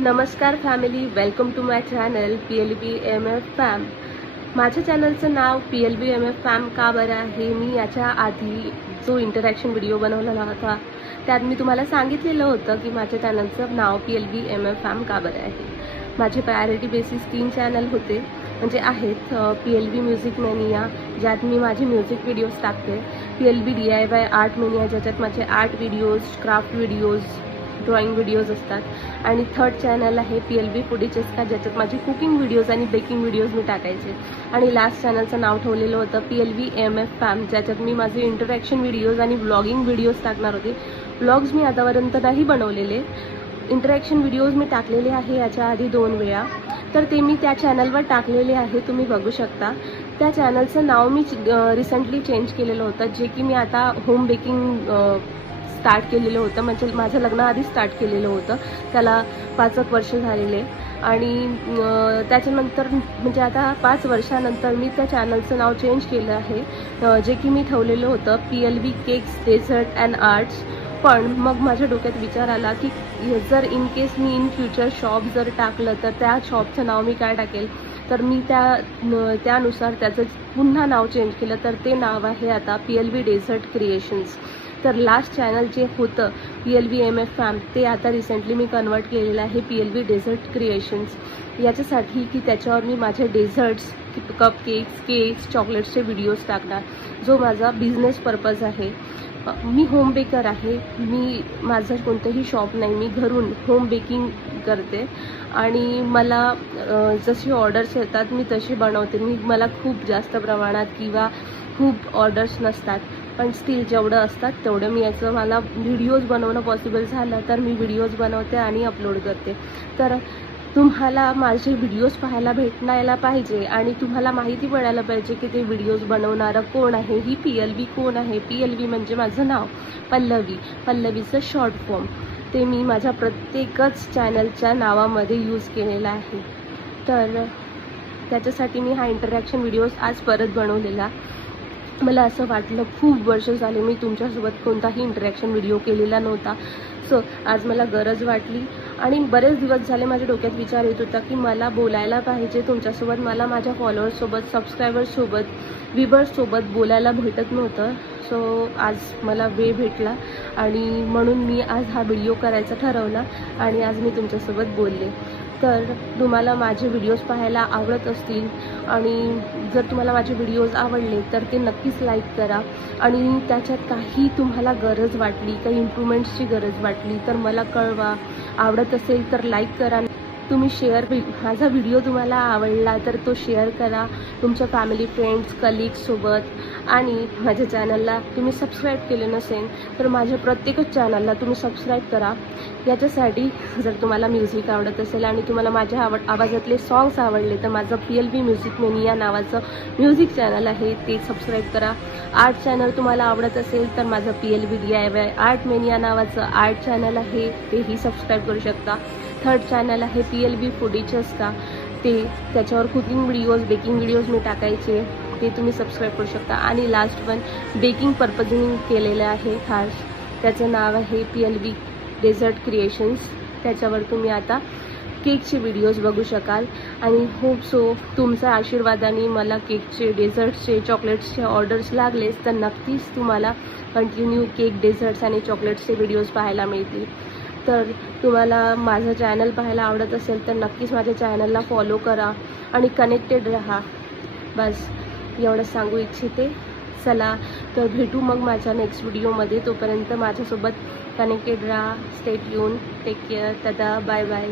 नमस्कार family, welcome to my channel PLBMF fam. माझ्या चॅनलचं नाव PLBMF फॅम का बरं आहे? मी याच्या आधी जो इंटरॅक्शन व्हिडिओ बनवलेला होता त्यात मी तुम्हाला सांगितलेलं होतं की माझ्या चॅनलचं नाव PLBMF फॅम का बरं आहे. माझे प्रायोरिटी बेसिस 3 चॅनल होते म्हणजे आहेत. PLB म्युझिक मॅनिया, ज्यात मी माझे म्युझिक व्हिडिओज टाकते. PLB DIY आर्ट मॅनिया, ज्याच्यात माझे art videos, craft videos, drawing videos असतात. आणि थर्ड चॅनल आहे PLB फूडी चेस्का, ज्याच्यात माझे कुकिंग व्हिडिओज आणि बेकिंग व्हिडिओज मी टाकायचे. आणि लास्ट चॅनलचं नाव ठेवलेलं होतं PLBMF फॅम, ज्याच्यात मी माझे इंटरॅक्शन व्हिडिओज आणि व्लॉगिंग व्हिडिओज टाकणार होते. व्लॉग्स मी आतापर्यंत नाही बनवलेले. इंटरॅक्शन व्हिडिओज मी टाकलेले आहे याच्या आधी 2 वेळा, तर ते मी त्या चॅनलवर टाकलेले आहे, तुम्ही बघू शकता. त्या चॅनलचं नाव मी रिसेंटली चेंज केलेलं होतं, जे की मी आता होम बेकिंग स्टार्ट केलेलं होतं. म्हणजे माझं लग्नाआधी स्टार्ट केलेलं होतं. त्याला 5 वर्ष झालेले. आणि त्याच्यानंतर म्हणजे आता 5 वर्षानंतर मी त्या चॅनलचं नाव चेंज केलं आहे, जे की मी ठेवलेलं होतं PLB cakes, dessert and arts. पण मग माझ्या डोक्यात विचार आला की जर इन केस मी इन फ्युचर शॉप जर टाकलं तर त्या शॉपचं नाव मी काय टाकेल. तर मी त्यानुसार त्याचं पुन्हा नाव चेंज केलं. तर ते नाव आहे आता PLB डेझर्ट क्रिएशन्स. तर लास्ट चॅनल जे होतं PLBMF फॅम, ते आता रिसेंटली मी कन्वर्ट केलेलं आहे PLB डेझर्ट क्रिएशन्स. याच्यासाठी की त्याच्यावर मी माझे डेझर्ट्स, केक्स, चॉकलेट्सचे व्हिडिओज टाकणार, जो माझा बिझनेस पर्पज आहे. मी होम बेकर आहे. माझं कोणतंही शॉप नाही. मी घरून होम बेकिंग करते आणि मला जशी ऑर्डर्स येतात मी तशी बनवते. मला खूप जास्त प्रमाणात किंवा खूप ऑर्डर्स नसतात, पण स्टील जेवढं असतात तेवढं मी मला व्हिडिओज बनवणं पॉसिबल झालं तर मी व्हिडिओज बनवते आणि अपलोड करते. तर तुम्हाला माझे व्हिडिओज पाहायला भेटायला पाहिजे आणि तुम्हाला माहिती पडायला पाहिजे की ते व्हिडिओज बनवणारं कोण आहे, ही PLB कोण आहे. PLB म्हणजे माझं नाव, पल्लवीचं शॉर्ट फॉर्म. ते मी माझ्या प्रत्येकच चॅनलच्या नावामध्ये यूज केलेलं आहे. तर त्याच्यासाठी मी हा इंटरॅक्शन व्हिडिओज आज परत बनवलेला. मला असं वाटलं, खूप वर्ष झाले मी तुमच्यासोबत कोणताही इंटरॅक्शन व्हिडिओ केलेला नव्हता. सो आज मला गरज वाटली आणि बरेच दिवस झाले माझ्या डोक्यात विचार येत होता की मला बोलायला पाहिजे तुमच्यासोबत. मला माझ्या फॉलोअर्ससोबत, सबस्क्रायबर्ससोबत, व्ह्यूवर्ससोबत बोलायला भेटत नव्हतं. सो आज मला वेळ भेटला आणि म्हणून मी आज हा व्हिडिओ करायचा ठरवला आणि आज मी तुमच्यासोबत बोलले. तर तुम्हाला माझे व्हिडिओज पाहायला आवडत असतील आणि जर तुम्हाला माझे व्हिडिओज आवडले तर ते नक्कीच लाईक करा. आणि त्याच्यात काही तुम्हाला गरज वाटली, काही इम्प्रूव्हमेंट्सची गरज वाटली तर मला कळवा. आवडत असेल तर लाईक करा. तुम्ही माझा व्हिडिओ तुम्हाला आवडला तर तो शेअर करा तुमच्या फॅमिली, फ्रेंड्स, कलिग्ससोबत. आणि माझ्या चॅनलला तुम्ही सबस्क्राईब केले नसेल तर माझ्या प्रत्येकच चॅनलला तुम्ही सबस्क्राईब करा. याच्यासाठी जर तुम्हाला म्युझिक आवडत असेल आणि तुम्हाला माझ्या आवाजातले सॉंग्स आवडले तर माझं PLB म्युझिक मॅनिया नावाचं म्युझिक चॅनल आहे, ते सबस्क्राईब करा. आर्ट चॅनल तुम्हाला आवडत असेल तर माझं PLB DIY आर्ट मॅनिया नावाचं आर्ट चॅनल आहे, तेही सबस्क्राईब करू शकता. थर्ड चॅनल आहे PLB फूडी चेस्का, त्याच्यावर कुकिंग व्हिडिओज, बेकिंग व्हिडिओज मी टाकायचे, ते तुम्ही सबस्क्राईब करू शकता. आणि लास्ट वन बेकिंग पर्पजनी केलेलं आहे खास, त्याचं नाव आहे PLB डेझर्ट क्रिएशन्स. त्याच्यावर तुम्ही आता केकचे व्हिडिओज बघू शकाल. आणि होप सो तुमच्या आशीर्वादाने मला केकचे, डेझर्ट्सचे, चॉकलेट्सचे ऑर्डर्स लागलेच तर नक्कीच तुम्हाला कंटिन्यू केक, डेझर्ट्स आणि चॉकलेट्सचे व्हिडिओज पाहायला मिळतील. तर तुम्हाला माझं चॅनल पाहायला आवडत असेल तर नक्कीच माझ्या चॅनलला फॉलो करा आणि कनेक्टेड राहा. बस एवढं सांगू इच्छिते. चला तर भेटू मग माझ्या नेक्स्ट व्हिडिओमध्ये. तोपर्यंत माझ्यासोबत कनेक्टेड राहा. Stay tune. Take care. दादा, बाय बाय.